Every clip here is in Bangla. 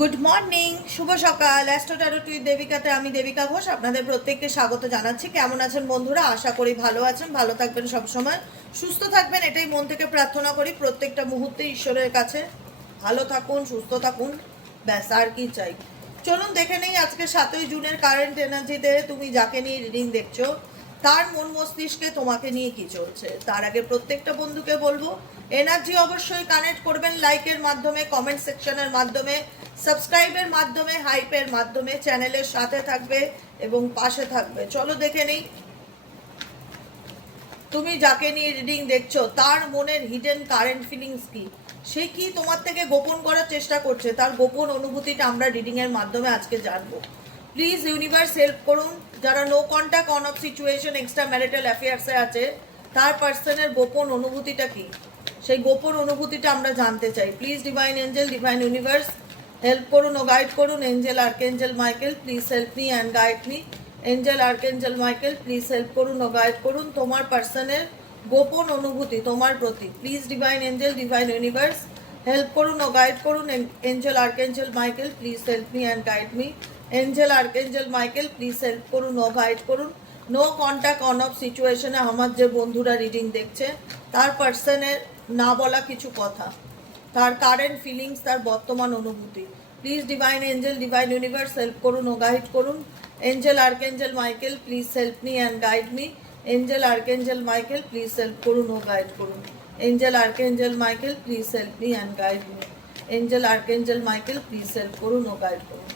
গুড মর্নিং, শুভ সকাল। অ্যাস্ট্রো ট্যারো উইথ দেবিকাতে আমি দেবিকা ঘোষ আপনাদের প্রত্যেককে স্বাগত জানাচ্ছি। কেমন আছেন বন্ধুরা? আশা করি ভালো আছেন, ভালো থাকবেন, সবসময় সুস্থ থাকবেন, এটাই মন থেকে প্রার্থনা করি প্রত্যেকটা মুহূর্তে ঈশ্বরের কাছে। ভালো থাকুন, সুস্থ থাকুন, ব্যাস আর কি চাই। চলুন দেখে নেই আজকে 7ই জুনের কারেন্ট এনার্জিতে তুমি যাকে নিয়ে রিডিং দেখছো তার মন মস্তিষ্কে তোমাকে নিয়ে কি চলছে। তার আগে প্রত্যেকটা বন্ধুকে বলবো এনার্জি অবশ্যই কানেক্ট করবেন লাইকের মাধ্যমে, কমেন্ট সেকশনের মাধ্যমে, সাবস্ক্রাইবের মাধ্যমে, হাইপের মাধ্যমে। চ্যানেলের সাথে থাকবে এবং পাশে থাকবে। চলো দেখে নেই তুমি যাকে নিয়ে রিডিং দেখছো তার মনের হিডেন কারেন্ট ফিলিংস কি, সে কি তোমার থেকে গোপন করার চেষ্টা করছে, তার গোপন অনুভূতিটা আমরা রিডিং এর মাধ্যমে আজকে জানবো। প্লিজ ইউনিভার্স হেল্প করুন। যারা no contact on off situation extra marital অ্যাফেয়ার্সে আছে তার পার্সনের গোপন অনুভূতিটা কি, সেই গোপন অনুভূতিটা আমরা জানতে চাই। Please divine angel, divine universe help করুন ও গাইড করুন। Angel archangel Michael please help me and guide me. Angel archangel Michael please help করুন ও গাইড করুন তোমার পার্সনের গোপন অনুভূতি তোমার প্রতি। Please divine angel, divine universe help করুন ও গাইড করুন। Angel archangel Michael please help me and guide me. Angel archangel Michael please help করুন ও গাইড করুন। নো কন্ট্যাক্ট অন অফ সিচুয়েশনে আমার যে বন্ধুরা রিডিং দেখছে তার পার্সনের না বলা কিছু কথা, তার কারেন্ট ফিলিংস, তার বর্তমান অনুভূতি। Please divine angel, divine universe help করুন ও গাইড করুন। Angel archangel Michael please help me and guide me. Angel archangel Michael please help করুন ও গাইড করুন। Angel archangel Michael please help me and guide me. Angel archangel Michael please help করুন ও গাইড করুন।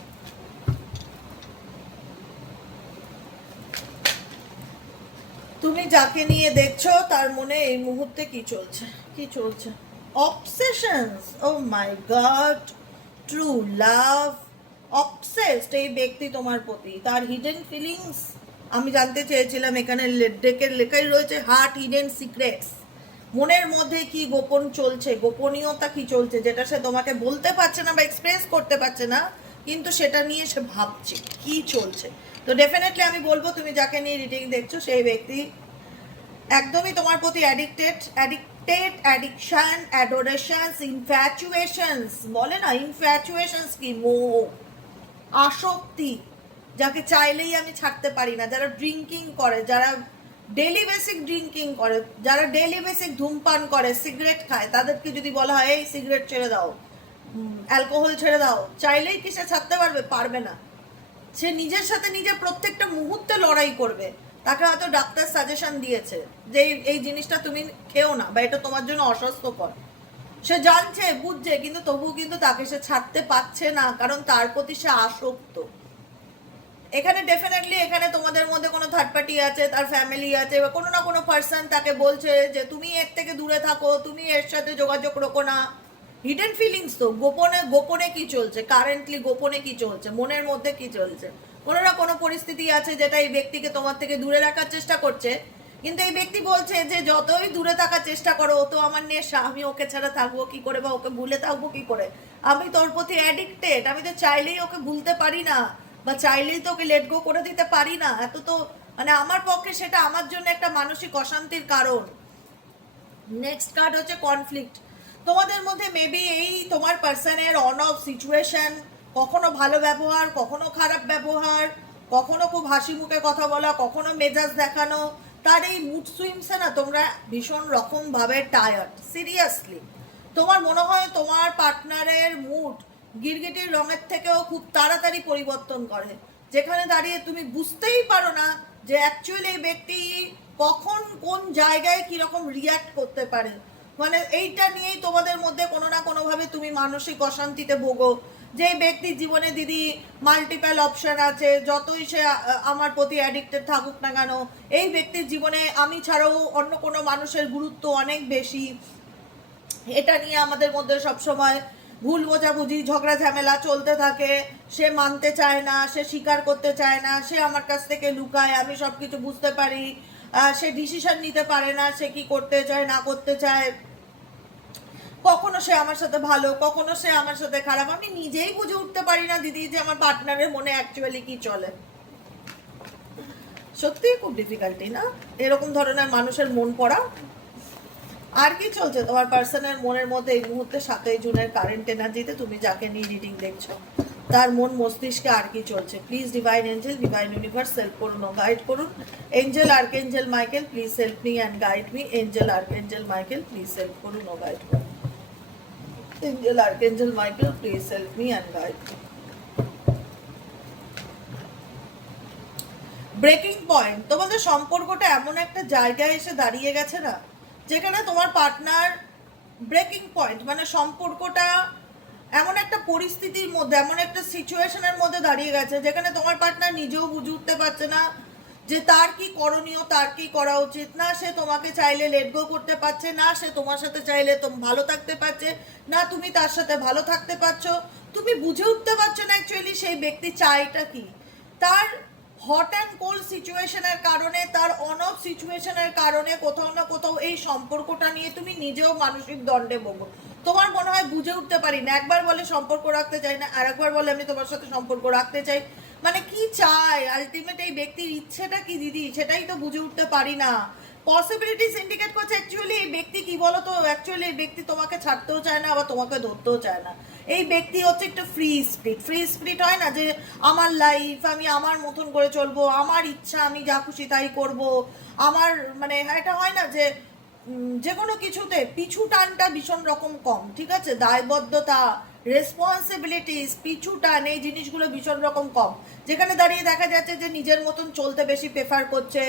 তুমি যাকে নিয়ে দেখছো তার মনে এই মুহূর্তে কি চলছে, কি চলছে? অবসেশনস, ও মাই গড, ট্রু লাভ, অবসেসড এই ব্যক্তি তোমার প্রতি, তার হিডেন ফিলিংস আমি জানতে চেয়েছিলাম। এখানে ডেকের লেখাই রয়েছে হার্ট হিডেন সিক্রেটস। মনের মধ্যে কি গোপন চলছে, গোপনীয়তা কি চলছে, যেটা সে তোমাকে বলতে পারছে না বা এক্সপ্রেস করতে পারছে না, কিন্তু সেটা নিয়ে সে ভাবছে কি চলছে। তো ডেফিনেটলি আমি বলবো তুমি যাকে নিয়ে রিডিং দেখছো সেই ব্যক্তি একদমই তোমার প্রতি অ্যাডিকশন, অ্যাডোরেশনস, ইনফ্যাচুয়েশনস বলে না, ইনফ্যাচুয়েশনস কি, মোহ, আসক্তি, যাকে চাইলেই আমি ছাড়তে পারি না। যারা ড্রিঙ্কিং করে, যারা ডেলি বেসিক ড্রিঙ্কিং করে, যারা ডেলি বেসিক ধূমপান করে, সিগারেট খায়, তাদেরকে যদি বলা হয় এই সিগারেট ছেড়ে দাও, অ্যালকোহল ছেড়ে দাও, চাইলেই কি সে ছাড়তে পারবে? পারবে না। সে নিজের সাথে নিজে প্রত্যেকটা মুহূর্তে লড়াই করবে। তাকে হয়তো ডাক্তার সাজেশন দিয়েছে যে এই জিনিসটা তুমি খেও না বা এটা তোমার জন্য অস্বাস্থ্যকর, সে জানছে, বুঝছে, কিন্তু তবুও কিন্তু তাকে সে ছাড়তে পারছে না, কারণ তার প্রতি সে আসক্ত। এখানে ডেফিনেটলি এখানে তোমাদের মধ্যে কোনো থার্ড পার্টি আছে, তার ফ্যামিলি আছে, বা কোনো না কোনো পার্সন তাকে বলছে যে তুমি এর থেকে দূরে থাকো, তুমি এর সাথে যোগাযোগ রাখো না। হিডেন ফিলিংস তো, গোপনে গোপনে কি চলছে, কারেন্টলি গোপনে কি চলছে, মনের মধ্যে কি চলছে। কোনো না কোনো পরিস্থিতি আছে যেটা এই ব্যক্তিকে তোমার থেকে দূরে রাখার চেষ্টা করছে, কিন্তু এই ব্যক্তি বলছে যে যতই দূরে থাকার চেষ্টা করো ও তো আমার নেশা, আমি ওকে ছাড়া থাকবো কি করে বা ওকে ভুলে থাকবো কি করে, আমি তোর প্রতি অ্যাডিক্টেড, আমি তো চাইলেই ওকে ভুলতে পারি না বা চাইলেই তো ওকে লেট গো করে দিতে পারি না। এত তো মানে আমার পক্ষে সেটা আমার জন্য একটা মানসিক অশান্তির কারণ। নেক্সট কার্ড হচ্ছে কনফ্লিক্ট। তোমাদের মধ্যে মেবি এই তোমার পার্সনের অন অফ সিচুয়েশন, কখনো ভালো ব্যবহার, কখনো খারাপ ব্যবহার, কখনো খুব হাসি মুখে কথা বলা, কখনো মেজাজ দেখানো, তার এই মুড সুইংসে না তোমরা ভীষণ রকমভাবে টায়ার্ড। সিরিয়াসলি তোমার মনে হয় তোমার পার্টনারের মুড গিরগিটির রঙের থেকেও খুব তাড়াতাড়ি পরিবর্তন করে, যেখানে দাঁড়িয়ে তুমি বুঝতেই পারো না যে অ্যাকচুয়ালি এই ব্যক্তি কখন কোন জায়গায় কিরকম রিয়াক্ট করতে পারে। মানে এইটা নিয়েই তোমাদের মধ্যে কোনো না কোনোভাবে তুমি মানসিক অশান্তিতে ভোগো। যে ব্যক্তির জীবনে দিদি মাল্টিপল অপশন আছে, যতই সে আমার প্রতি অ্যাডিক্টেড থাকুক না কেন, এই ব্যক্তির জীবনে আমি ছাড়াও অন্য কোনো মানুষের গুরুত্ব অনেক বেশি। এটা নিয়ে আমাদের মধ্যে সবসময় ভুল বোঝাবুঝি, ঝগড়া ঝামেলা চলতে থাকে। সে মানতে চায় না, সে স্বীকার করতে চায় না, সে আমার কাছ থেকে লুকায়, আমি সব কিছু বুঝতে পারি। সে ডিসিশন নিতে পারে না, সে কি করতে চায় না করতে চায়। কখনো সে আমার সাথে ভালো, কখনো সে আমার সাথে খারাপ। আমি নিজেই বুঝে উঠতে পারি না দিদি যে আমার পার্টনারের মনে অ্যাকচুয়ালি কি চলে। সত্যিই খুব ডিফিকাল্টি না এরকম ধরনের মানুষের মন পড়া। আর কি চলছে তোমার পার্সনের মনের মধ্যে এই মুহূর্তে 7ই জুনের কারেন্ট এনার্জিতে, তুমি যাকে নিয়ে রিডিং দেখছো তার মন মস্তিষ্কে আর কি চলছে? Please divine angel, divine universe help করুন ও গাইড করুন। Angel archangel Michael please help me and guide me. Angel archangel Michael please help করুন ও গাইড করুন। Angel archangel Michael please help me and guide me. Breaking point, তোমাদের সম্পর্কটা এমন একটা জায়গায় এসে দাঁড়িয়ে গেছে না, যেখানে তোমার পার্টনার ব্রেকিং পয়েন্ট, মানে সম্পর্কটা এমন একটা পরিস্থিতির মধ্যে, এমন একটা সিচুয়েশনের মধ্যে দাঁড়িয়ে গেছে যেখানে তোমার পার্টনার নিজেও বুঝে উঠতে পারছে না যে তার কি করণীয়, তার কি করা উচিত। না সে তোমাকে চাইলে লেট গো করতে পারছে, না সে তোমার সাথে চাইলে ভালো থাকতে পারছে, না তুমি তার সাথে ভালো থাকতে পারছো। তুমি বুঝে উঠতে পারছো না অ্যাকচুয়ালি সেই ব্যক্তি চাইটা কি। তার হট অ্যান্ড কোল্ড সিচুয়েশনের কারণে, তার অন অফ সিচুয়েশনের কারণে কোথাও না কোথাও এই সম্পর্কটা নিয়ে তুমি নিজেও মানসিক দণ্ডে ভোগো। তোমার মনে হয় বুঝে উঠতে পারি না, একবার বলে সম্পর্ক রাখতে চাই না, আর একবার বলে আমি তোমার সাথে সম্পর্ক রাখতে চাই। মানে কি চাই আলটিমেট এই ব্যক্তির ইচ্ছেটা কি দিদি, সেটাই তো বুঝে উঠতে পারি না। পসিবিলিটিস ইন্ডিকেট করছে অ্যাকচুয়ালি এই ব্যক্তি কি বলো তো, অ্যাকচুয়ালি এই ব্যক্তি তোমাকে ছাড়তেও চায় না, আবার তোমাকে ধরতেও চায় না। এই ব্যক্তি হচ্ছে একটা ফ্রি স্পিরিট। ফ্রি স্পিরিট হয় না যে আমার লাইফ আমি আমার মতন করে চলবো, আমার ইচ্ছা আমি যা খুশি তাই করব, আমার মানে এটা হয় না যে যে কোনো কিছুতে পিছু টানটা ভীষণ রকম কম, ঠিক আছে, দায়বদ্ধতা রেসপন্সিবিলিটিস পিছু টান এই জিনিসগুলো ভীষণ রকম কম, যেখানে দাঁড়িয়ে দেখা যাচ্ছে যে নিজের মতন চলতে বেশি প্রেফার করছে,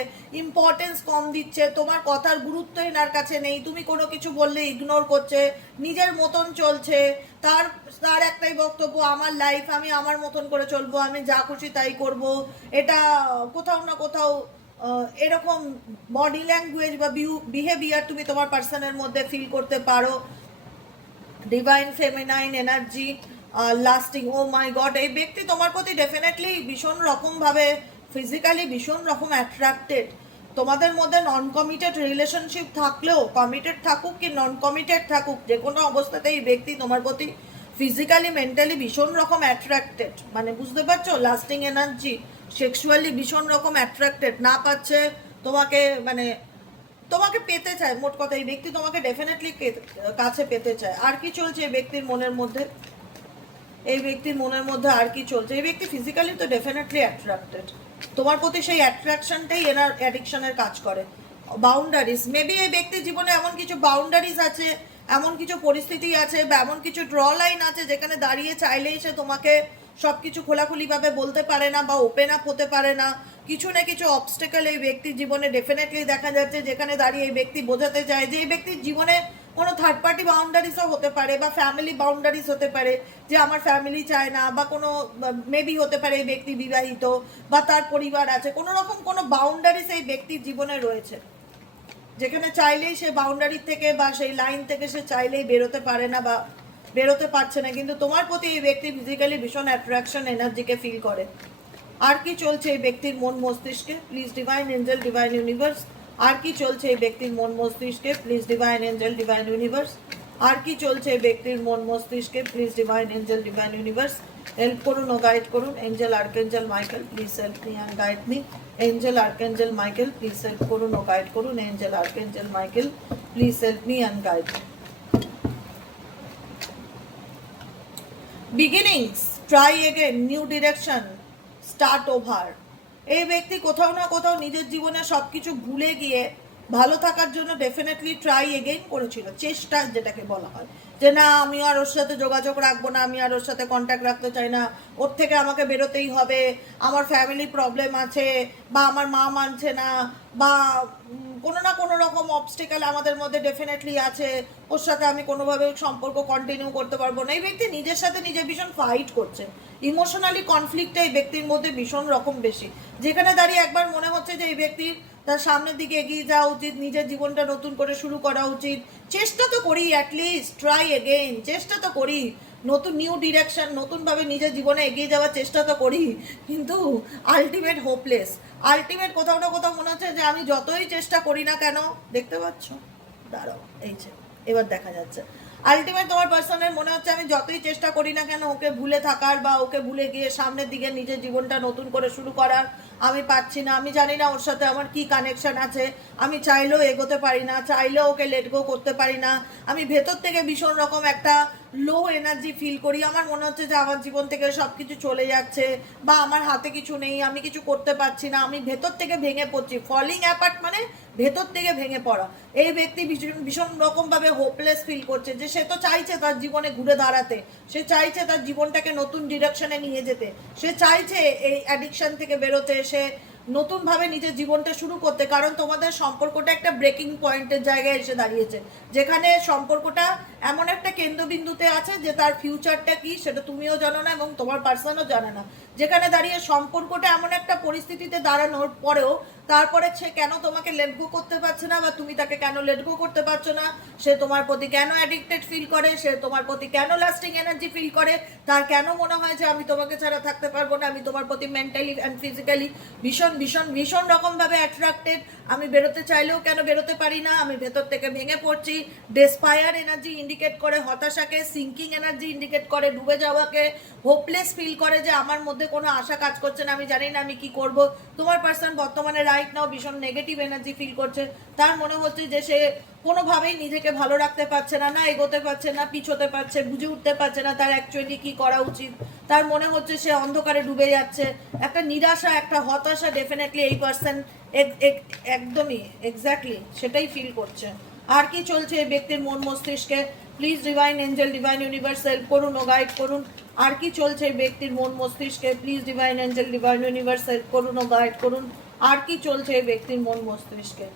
ইম্পর্টেন্স কম দিচ্ছে, তোমার কথার গুরুত্ব এনার কাছে নেই, তুমি কোনো কিছু বললে ইগনোর করছে, নিজের মতন চলছে। তার তার একটাই বক্তব্য আমার লাইফ আমি আমার মতন করে চলবো, আমি যা খুশি তাই করব। এটা কোথাও না কোথাও এরকম বডি ল্যাঙ্গুয়েজ বা বিহেভিয়ার তুমি তোমার পার্সনের মধ্যে ফিল করতে পারো। ডিভাইন ফেমিনাইন এনার্জি লাস্টিং, ও মাই গড, এই ব্যক্তি তোমার প্রতি ডেফিনেটলি ভীষণ রকমভাবে ফিজিক্যালি ভীষণ রকম অ্যাট্রাক্টেড। তোমাদের মধ্যে নন কমিটেড রিলেশনশিপ থাকলেও, কমিটেড থাকুক কি নন কমিটেড থাকুক, যে কোনো অবস্থাতে এই ব্যক্তি তোমার প্রতি ফিজিক্যালি মেন্টালি ভীষণ রকম অ্যাট্রাক্টেড। মানে বুঝতে পারছো, লাস্টিং এনার্জি, সেক্সুয়ালি ভীষণ রকম অ্যাট্রাক্টেড, না পাচ্ছে তোমাকে, মানে তোমাকে পেতে চায়। মোট কথা এই ব্যক্তি তোমাকে ডেফিনেটলি কাছে পেতে চায়। আর কি চলছে এই ব্যক্তির মনের মধ্যে? এই ব্যক্তির মনের মধ্যে আর কি চলছে? এই ব্যক্তি ফিজিক্যালি তো ডেফিনেটলি অ্যাট্রাক্টেড, তোমার প্রতি সেই অ্যাট্রাকশনটাই এনার অ্যাডিকশনের কাজ করে। বাউন্ডারিজ, মেবি এই ব্যক্তির জীবনে এমন কিছু বাউন্ডারিজ আছে, এমন কিছু পরিস্থিতি আছে বা এমন কিছু ড্র লাইন আছে যেখানে দাঁড়িয়ে চাইলেই সে তোমাকে সবকিছু খোলাখুলিভাবে বলতে পারে না বা ওপেন আপ হতে পারে না। কিছু না কিছু অবস্টেকল এই ব্যক্তির জীবনে ডেফিনেটলি দেখা যাচ্ছে, যেখানে দাঁড়িয়ে এই ব্যক্তি বোঝাতে চায় যে এই ব্যক্তির জীবনে কোনো থার্ড পার্টি বাউন্ডারিজও হতে পারে বা ফ্যামিলি বাউন্ডারিজ হতে পারে, যে আমার ফ্যামিলি চায় না, বা কোনো মেবি হতে পারে এই ব্যক্তি বিবাহিত বা তার পরিবার আছে, কোনো রকম কোনো বাউন্ডারিজ এই ব্যক্তির জীবনে রয়েছে, যেখানে চাইলেই সে বাউন্ডারি থেকে বা সেই লাইন থেকে সে চাইলেই বেরোতে পারে না বা বেরোতে পারছে না। কিন্তু তোমার প্রতি এই ব্যক্তি ফিজিক্যালি ভীষণ অ্যাট্রাকশন এনার্জিকে ফিল করে। আর কি চলছে এই ব্যক্তির মন মস্তিষ্কে? Please divine angel, divine universe, আর কি চলছে এই ব্যক্তির মন মস্তিষ্কে? Please divine angel, divine universe, আর কি চলছে এই ব্যক্তির মন মস্তিষ্কে? Please divine angel, divine universe help করুন ও গাইড করুন। Angel archangel Michael please help me and guide me. Angel archangel Michael please help করুন ও গাইড করুন। Angel archangel Michael please help me and guide me. Beginnings, try again, new direction, start over. এই ব্যক্তি কোথাও না কোথাও নিজের জীবনে সবকিছু ভুলে গিয়ে ভালো থাকার জন্য ডেফিনেটলি ট্রাই এগেইন করেছিল, চেষ্টা যেটাকে বলা হয়, যে না আমি আর ওর সাথে যোগাযোগ রাখবো না, আমি আর ওর সাথে কন্ট্যাক্ট রাখতে চাই না, ওর থেকে আমাকে বেরোতেই হবে, আমার ফ্যামিলি প্রবলেম আছে, বা আমার মা মানছে না, বা কোনো না কোনো রকম অবস্টেকেল আমাদের মধ্যে ডেফিনেটলি আছে, ওর সাথে আমি কোনোভাবে সম্পর্ক কন্টিনিউ করতে পারবো না। এই ব্যক্তি নিজের সাথে নিজে ভীষণ ফাইট করছে, ইমোশনালি কনফ্লিক্টটা এই ব্যক্তির মধ্যে ভীষণ রকম বেশি, যেখানে দাঁড়িয়ে একবার মনে হচ্ছে যে এই ব্যক্তির তার সামনের দিকে এগিয়ে যাওয়া উচিত, নিজের জীবনটা নতুন করে শুরু করা উচিত। চেষ্টা তো করি, অ্যাটলিস্ট ট্রাই এগেইন, চেষ্টা তো করি, নতুন নিউ ডিরেকশন, নতুনভাবে নিজের জীবনে এগিয়ে যাওয়ার চেষ্টা তো করি, কিন্তু আলটিমেট হোপলেস। আলটিমেট কোথাও না কোথাও মনে হচ্ছে যে আমি যতই চেষ্টা করি না কেন, দেখতে পাচ্ছ, দাঁড়াও এই যে এবার দেখা যাচ্ছে, আলটিমেট তোমার পার্সনের মনে হচ্ছে আমি যতই চেষ্টা করি না কেন ওকে ভুলে থাকার বা ওকে ভুলে গিয়ে সামনের দিকে নিজের জীবনটা নতুন করে শুরু করার আমি পারছি না। আমি জানি না ওর সাথে আমার কি কানেকশন আছে, আমি চাইলেও এগোতে পারি না, চাইলেও ওকে লেট গো করতে পারি না। আমি ভেতর থেকে ভীষণ রকম একটা লো এনার্জি ফিল করি। আমার মনে হচ্ছে যে আমার জীবন থেকে সব কিছু চলে যাচ্ছে বা আমার হাতে কিছু নেই, আমি কিছু করতে পারছি না, আমি ভেতর থেকে ভেঙে পড়ছি। ফলিং অ্যাপার্ট মানে ভেতর থেকে ভেঙে পড়া। এই ব্যক্তি ভীষণ ভীষণ রকমভাবে হোপলেস ফিল করছে, যে সে তো চাইছে তার জীবনে ঘুরে দাঁড়াতে, সে চাইছে তার জীবনটাকে নতুন ডিরেকশনে নিয়ে যেতে, সে চাইছে এই অ্যাডিকশন থেকে বেরোতে, সে নতুনভাবে নিজের জীবনটা শুরু করতে। কারণ তোমাদের সম্পর্কটা একটা ব্রেকিং পয়েন্টের জায়গায় এসে দাঁড়িয়েছে, যেখানে সম্পর্কটা এমন একটা কেন্দ্রবিন্দুতে আছে যে তার ফিউচারটা কি সেটা তুমিও জানো না এবং তোমার পার্সনও জানে না। যেখানে দাঁড়িয়ে সম্পর্কটা এমন একটা পরিস্থিতিতে দাঁড়ানোর পরেও তারপরে সে কেন তোমাকে লেট গো করতে পারছে না বা তুমি তাকে কেন লেট গো করতে পারছো না, সে তোমার প্রতি কেন অ্যাডিক্টেড ফিল করে, সে তোমার প্রতি কেন লাস্টিং এনার্জি ফিল করে, তার কেন মনে হয় যে আমি তোমাকে ছাড়া থাকতে পারবো না, আমি তোমার প্রতি মেন্টালি অ্যান্ড ফিজিক্যালি ভীষণ ভীষণ ভীষণ রকমভাবে অ্যাট্রাক্টেড, আমি বেরোতে চাইলেও কেন বেরোতে পারি না, আমি ভেতর থেকে ভেঙে পড়ছি। ডেসপায়ার এনার্জি ইন্ডিকেট করে হতাশাকে, সিঙ্কিং এনার্জি ইন্ডিকেট করে ডুবে যাওয়াকে, হোপলেস ফিল করে যে আমার মধ্যে কোনো আশা কাজ করছে না, আমি জানি না আমি কি করব। তোমার পার্সন বর্তমানে রাইট নাও ভীষণ নেগেটিভ এনার্জি ফিল করছে। তার মনে হচ্ছে যে সে কোনোভাবেই নিজেকে ভালো রাখতে পারছে না, না এগোতে পারছে না, পিছোতে পারছে, বুঝে উঠতে পারছে না তার অ্যাকচুয়ালি কি করা উচিত। তার মনে হচ্ছে সে অন্ধকারে ডুবে যাচ্ছে। একটা নিরাশা, একটা হতাশা ডেফিনেটলি এই পার্সন একদমই এক্স্যাক্টলি সেটাই ফিল করছে। আর কি চলছে এই ব্যক্তির মন মস্তিষ্কে? Please divine angel, divine universe help করুন ও গাইড করুন। আর কি চলছে এই ব্যক্তির মন মস্তিষ্কে? Please divine angel, divine universe help করুন ও গাইড করুন। আর কি চলছে এই ব্যক্তির মন মস্তিষ্কে?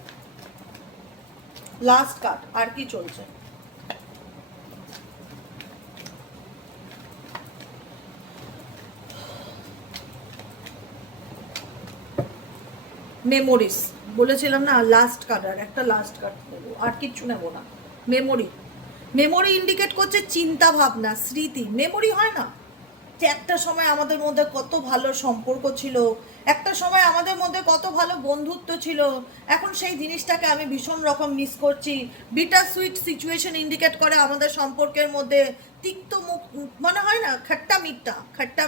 লাস্ট কার্ড, আর কি চলছে? মেমোরিজ বলেছিলাম না, লাস্ট কার্ড, আর একটা লাস্ট কার্ড নেবো, আর কিচ্ছু নেবো না। মেমোরি, মেমোরি ইন্ডিকেট করছে চিন্তা ভাবনা, স্মৃতি। মেমোরি হয় না যে একটা সময় আমাদের মধ্যে কত ভালো সম্পর্ক ছিল, একটা সময় আমাদের মধ্যে কত ভালো বন্ধুত্ব ছিল, এখন সেই জিনিসটাকে আমি ভীষণ রকম মিস করছি। বিটার সুইট সিচুয়েশন ইন্ডিকেট করে আমাদের সম্পর্কের মধ্যে তিক্ত মুখ, মনে হয় না খট্টা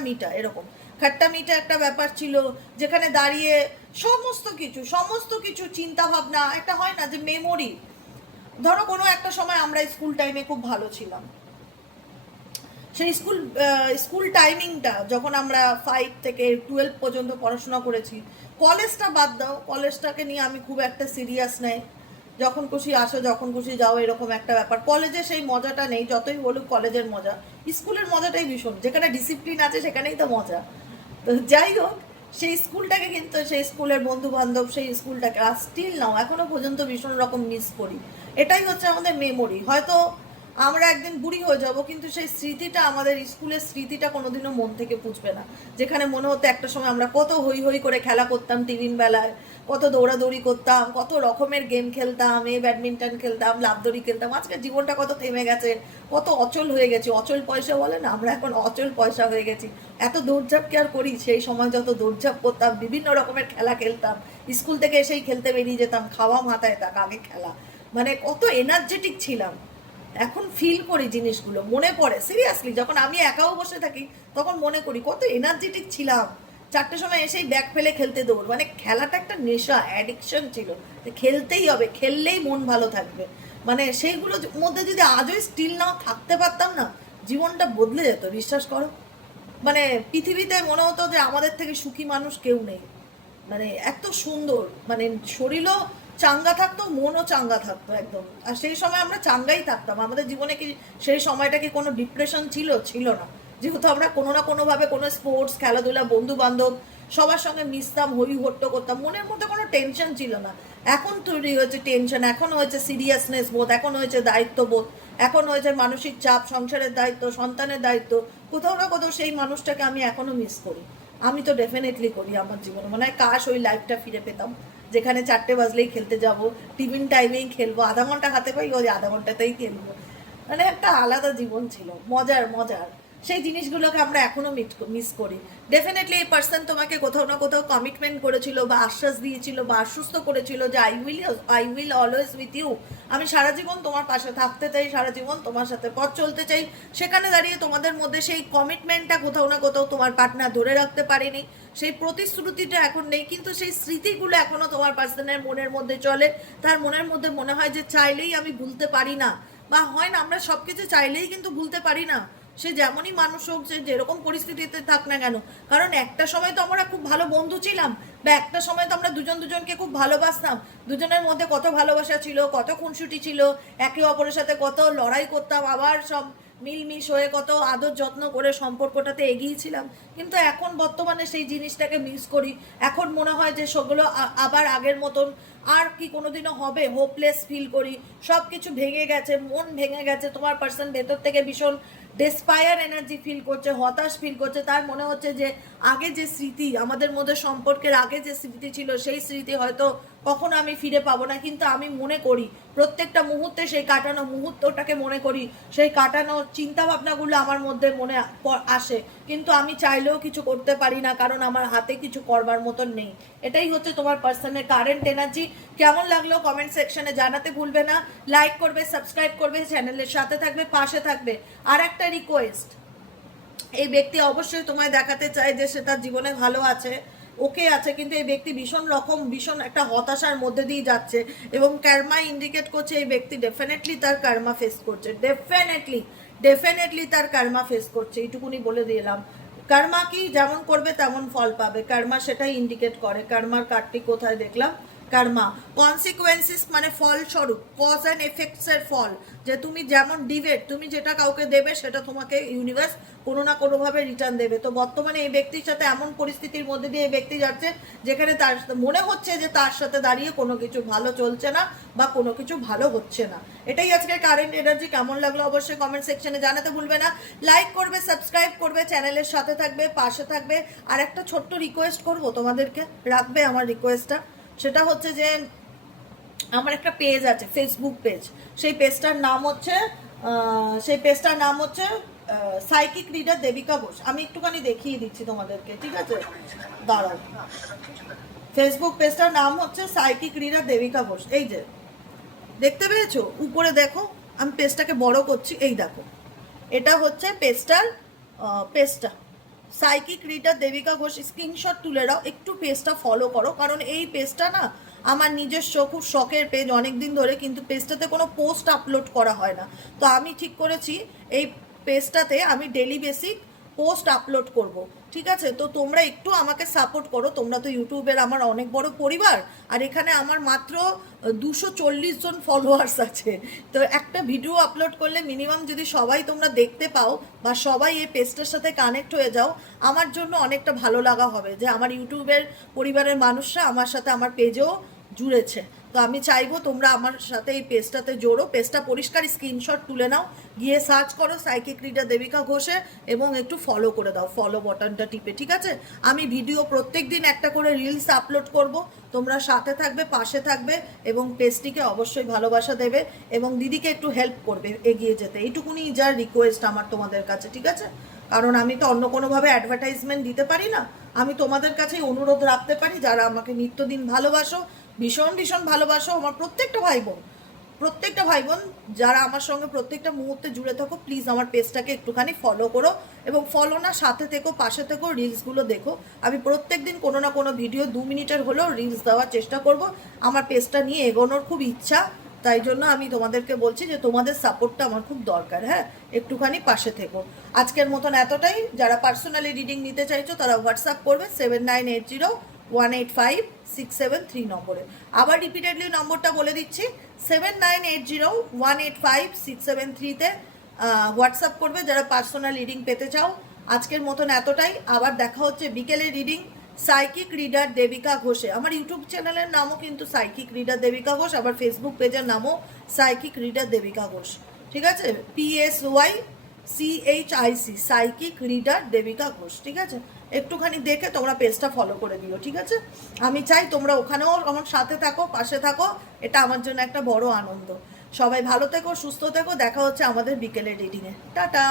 মিঠা এরকম খট্টা মিঠা একটা ব্যাপার ছিল, যেখানে দাঁড়িয়ে সমস্ত কিছু চিন্তা ভাবনা, একটা হয় না যে মেমোরি। ধরো কোনো একটা সময় আমরা স্কুল টাইমে খুব ভালো ছিলাম, সেই স্কুল টাইমিংটা যখন আমরা 5 থেকে 12 পর্যন্ত পড়াশোনা করেছি। কলেজটা বাদ দাও, কলেজটাকে নিয়ে আমি খুব একটা সিরিয়াস নেই, যখন খুশি আসো যখন খুশি যাও এরকম একটা ব্যাপার। কলেজে সেই মজাটা নেই, যতই বলুক কলেজের মজা, স্কুলের মজাটাই ভীষণ, যেখানে ডিসিপ্লিন আছে সেখানেই তো মজা। তো যাই হোক, সেই স্কুলটাকে কিন্তু, সেই স্কুলের বন্ধু বান্ধব, সেই স্কুলটাকে আর স্টিল নাও এখনো পর্যন্ত ভীষণ রকম মিস করি। এটাই হচ্ছে আমাদের মেমোরি। হয়তো আমরা একদিন বুড়ি হয়ে যাব, কিন্তু সেই স্মৃতিটা, আমাদের স্কুলের স্মৃতিটা কোনোদিনও মন থেকে পুছবে না। যেখানে মনে হতো একটা সময় আমরা কত হই হই করে খেলা করতাম টিফিন বেলায়, কত দৌড়াদৌড়ি করতাম, কত রকমের গেম খেলতাম, ব্যাডমিন্টন খেলতাম, লাফদড়ি খেলতাম। আজকে জীবনটা কত থেমে গেছে, কত অচল হয়ে গেছে। অচল পয়সা বলে না, আমরা এখন অচল পয়সা হয়ে গেছি। এত দৌড়ঝাঁপ কি আর করি? সেই সময় যত দৌড়ঝাঁপ করতাম, বিভিন্ন রকমের খেলা খেলতাম, স্কুল থেকে এসেই খেলতে বেরিয়ে যেতাম, খাওয়া মাথায় থাকা, আগে খেলা, মানে কত এনার্জেটিক ছিলাম। এখন ফিল করি জিনিসগুলো, মনে পড়ে সিরিয়াসলি। যখন আমি একাও বসে থাকি তখন মনে করি কত এনার্জেটিক ছিলাম। 4টের সময় এসেই ব্যাগ ফেলে খেলতে দৌড়, মানে খেলাটা একটা নেশা, অ্যাডিকশন ছিল, খেলতেই হবে, খেললেই মন ভালো থাকবে। মানে সেইগুলোর মধ্যে যদি আজও স্টিল নাও থাকতে পারতাম না, জীবনটা বদলে যেত, বিশ্বাস করো। মানে পৃথিবীতে মনে হতো যে আমাদের থেকে সুখী মানুষ কেউ নেই। মানে এত সুন্দর, মানে শরীরও চাঙ্গা থাকতো, মনও চাঙ্গা থাকতো একদম। আর সেই সময় আমরা চাঙ্গাই থাকতাম। আমাদের জীবনে কি সেই সময়টা কি কোনো ডিপ্রেশন ছিল? ছিল না, যেহেতু আমরা কোনো না কোনোভাবে কোনো স্পোর্টস, খেলাধুলা, বন্ধু বান্ধব সবার সঙ্গে মিশতাম, হই হট্ট করতাম, মনের মধ্যে কোনো টেনশন ছিল না। এখন তৈরি হয়েছে টেনশন, এখন হয়েছে সিরিয়াসনেস বোধ, এখন হয়েছে দায়িত্ববোধ, এখন হয়েছে মানসিক চাপ, সংসারের দায়িত্ব, সন্তানের দায়িত্ব। কোথাও না কোথাও সেই মানুষটাকে আমি এখনো মিস করি। আমি তো ডেফিনেটলি করি আমার জীবনে। মনে হয় কাশ ওই লাইফটা ফিরে পেতাম, যেখানে 4টে বাজলেই খেলতে যাব, টিফিন টাইমেই খেলবো, আধা ঘন্টা হাতে পাই ওই আধা ঘন্টাতেই খেলবো। মানে একটা আলাদা জীবন ছিল, মজার মজার। সেই জিনিসগুলোকে আমরা এখনো মিস করি। ডেফিনেটলি এই পার্সন তোমাকে কোথাও না কোথাও কমিটমেন্ট করেছিল বা আশ্বাস দিয়েছিল বা আশ্বস্ত করেছিল যে I will always with you, আমি সারা জীবন তোমার পাশে থাকতে চাই, সারা জীবন তোমার সাথে পথ চলতে চাই। সেখানে দাঁড়িয়ে তোমাদের মধ্যে সেই কমিটমেন্টটা কোথাও না কোথাও তোমার পার্টনার ধরে রাখতে পারেনি, সেই প্রতিশ্রুতিটা এখন নেই, কিন্তু সেই স্মৃতিগুলো এখনো তোমার পার্সনের মনের মধ্যে চলে। তার মনের মধ্যে মনে হয় যে চাইলেই আমি ভুলতে পারি না, বা হয় না আমরা সব কিছু চাইলেই কিন্তু ভুলতে পারি না, সে যেমনই মানুষ হোক, সে যেরকম পরিস্থিতিতে থাক না কেন। কারণ একটা সময় তো আমরা খুব ভালো বন্ধু ছিলাম, বা একটা সময় তো আমরা দুজন দুজনকে খুব ভালোবাসতাম, দুজনের মধ্যে কত ভালোবাসা ছিল, কত খুনসুটি ছিল, একে অপরের সাথে কত লড়াই করতাম, আবার সব মিলমিশ হয়ে কত আদর যত্ন করে সম্পর্কটাতে এগিয়েছিলাম। কিন্তু এখন বর্তমানে সেই জিনিসটাকে মিস করি। এখন মনে হয় যে সেগুলো আবার আগের মতন আর কি কোনোদিনও হবে, হোপলেস ফিল করি, সব কিছু ভেঙে গেছে, মন ভেঙে গেছে, তোমার পার্সন ভেতর থেকে ভীষণ ডেসপায়ার এনার্জি ফিল করছে, হতাশ ফিল করছে। তার মনে হচ্ছে যে আগে যে স্মৃতি, আমাদের মধ্যে সম্পর্কের আগে যে স্মৃতি ছিল, সেই স্মৃতি হয়তো কখনো আমি ফিরে পাবো না। কিন্তু আমি মনে করি প্রত্যেকটা মুহূর্তে সেই কাটানো মুহূর্তটাকে মনে করি, সেই কাটানো চিন্তা ভাবনাগুলো আমার মধ্যে মনে আসে, কিন্তু আমি চাইলেও কিছু করতে পারি না, কারণ আমার হাতে কিছু করবার মতন নেই। এটাই হচ্ছে তোমার পার্সনের কারেন্ট এনার্জি। কেমন লাগলো কমেন্ট সেকশনে জানাতে ভুলবে না। লাইক করবে, সাবস্ক্রাইব করবে, চ্যানেলের সাথে থাকবে, পাশে থাকবে। আর একটা রিকোয়েস্ট, এই ব্যক্তি অবশ্যই তোমায় দেখাতে চায় যে সে তার জীবনে ভালো আছে, ওকে আছে, কিন্তু এই ব্যক্তি ভীষণ একটা হতাশার মধ্যে দিয়ে যাচ্ছে, এবং কার্মা ইন্ডিকেট করছে এই ব্যক্তি ডেফিনেটলি তার কার্মা ফেস করছে, ডেফিনেটলি তার কার্মা ফেস করছে, এইটুকুনি বলে দিলাম। কার্মা কি যেমন করবে তেমন ফল পাবে, কার্মা সেটাই ইন্ডিকেট করে। কার্মার কার্ডটি কোথায় দেখলাম, কার্মা কনসিকুয়েন্সেস মানে ফলস্বরূপ, কজ অ্যান্ড এফেক্টসের ফল, যে তুমি যেমন ডিভেট, তুমি যেটা কাউকে দেবে সেটা তোমাকে ইউনিভার্স কোনো না কোনোভাবে রিটার্ন দেবে। তো বর্তমানে এই ব্যক্তির সাথে এমন পরিস্থিতির মধ্যে দিয়ে এই ব্যক্তি যাচ্ছে যেখানে তার মনে হচ্ছে যে তার সাথে দাঁড়িয়ে কোনো কিছু ভালো চলছে না বা কোনো কিছু ভালো হচ্ছে না। এটাই আজকের কারেন্ট এনার্জি। কেমন লাগলো অবশ্যই কমেন্ট সেকশনে জানাতে ভুলবে না। লাইক করবে, সাবস্ক্রাইব করবে, চ্যানেলের সাথে থাকবে, পাশে থাকবে। আর একটা ছোট্ট রিকোয়েস্ট করবো তোমাদেরকে, রাখবে আমার রিকোয়েস্টটা, সেটা হচ্ছে যে আমার একটা পেজ আছে, ফেসবুক পেজ। সেই পেজটার নাম হচ্ছে সাইকিক রিডার দেবিকা ঘোষ। আমি একটুখানি দেখিয়ে দিচ্ছি তোমাদেরকে, ঠিক আছে, দাঁড়াও। ফেসবুক পেজটার নাম হচ্ছে সাইকিক রিডার দেবিকা ঘোষ। এই যে দেখতে পেয়েছো উপরে, দেখো আমি পেজটাকে বড় করছি, এই দেখো, এটা হচ্ছে পেজটা psychic reader Debika Ghosh. Screenshot তুলে দাও, একটু পেজটা ফলো করো, কারণ এই পেজটা না আমার নিজস্ব খুব শখের পেজ অনেক দিন ধরে, কিন্তু পেজটাতে কোনো পোস্ট আপলোড করা হয় না। তো আমি ঠিক করেছি এই পেজটাতে আমি ডেলি বেসিক পোস্ট আপলোড করব, ঠিক আছে। তো তোমরা একটু আমাকে সাপোর্ট করো, তোমরা তো ইউটিউবের আমার অনেক বড় পরিবার, আর এখানে আমার মাত্র 240 জন ফলোয়ার্স আছে। তো একটা ভিডিও আপলোড করলে মিনিমাম যদি সবাই তোমরা দেখতে পাও বা সবাই এই পেজটার সাথে কানেক্ট হয়ে যাও, আমার জন্য অনেকটা ভালো লাগা হবে যে আমার ইউটিউবের পরিবারের মানুষরা আমার সাথে আমার পেজেও জুড়েছে। তো আমি চাইবো তোমরা আমার সাথে এই পেজটাতে জোড়ো, পেজটা পরিষ্কার স্ক্রিনশট তুলে নাও, গিয়ে সার্চ করো সাইকিক রিডার দেবিকা ঘোষে, এবং একটু ফলো করে দাও, ফলো বাটনটা টিপে, ঠিক আছে। আমি ভিডিও প্রত্যেক দিন একটা করে রিলস আপলোড করব, তোমরা সাথে থাকবে, পাশে থাকবে, এবং পেজটিকে অবশ্যই ভালোবাসা দেবে, এবং দিদিকে একটু হেল্প করবে এগিয়ে যেতে। এইটুকুনি যার রিকোয়েস্ট আমার তোমাদের কাছে, ঠিক আছে। কারণ আমি তো অন্য কোনোভাবে অ্যাডভার্টাইজমেন্ট দিতে পারি না, আমি তোমাদের কাছেই অনুরোধ রাখতে পারি, যারা আমাকে নিত্যদিন ভালোবাসো, ভীষণ ভালোবাসো, আমার প্রত্যেকটা ভাই বোন যারা আমার সঙ্গে প্রত্যেকটা মুহূর্তে জুড়ে থাকো, প্লিজ আমার পেজটাকে একটুখানি ফলো করো, এবং ফলো না সাথে থেকো, পাশে থেকো, রিলসগুলো দেখো। আমি প্রত্যেক দিন কোনো না কোনো ভিডিও 2 মিনিটের হলেও রিলস দেওয়ার চেষ্টা করব। আমার পেজটা নিয়ে এগোনোর খুব ইচ্ছা, তাই জন্য আমি তোমাদেরকে বলছি যে তোমাদের সাপোর্টটা আমার খুব দরকার, হ্যাঁ, একটুখানি পাশে থেকো। আজকের মতন এতটাই। যারা পার্সোনালি রিডিং নিতে চাইছো তারা হোয়াটসঅ্যাপ করবে 7980185673 নম্বরে। আবার রিপিটেডলি নম্বরটা বলে দিচ্ছি, 7980185673-তে হোয়াটসঅ্যাপ করবে যারা পার্সোনাল রিডিং পেতে চাও। আজকের মতন এতটাই। আবার দেখা হচ্ছে বিকেলের রিডিং সাইকিক রিডার দেবিকা ঘোষে। আমার ইউটিউব চ্যানেলের নামও কিন্তু সাইকিক রিডার দেবিকা ঘোষ, আবার ফেসবুক পেজের নামও সাইকিক রিডার দেবিকা ঘোষ, ঠিক আছে, PSYCHIC, psychic reader Debika Ghosh, ঠিক আছে। একটুখানি দেখে তোমরা পেজটা ফলো করে দিও, ঠিক আছে। আমি চাই তোমরা ওখানেও আমার সাথে থাকো, পাশে থাকো, এটা আমার জন্য একটা বড় আনন্দ। সবাই ভালো থেকো, সুস্থ থেকো, দেখা হচ্ছে আমাদের বিকেলের রিডিংয়ে। টাটা।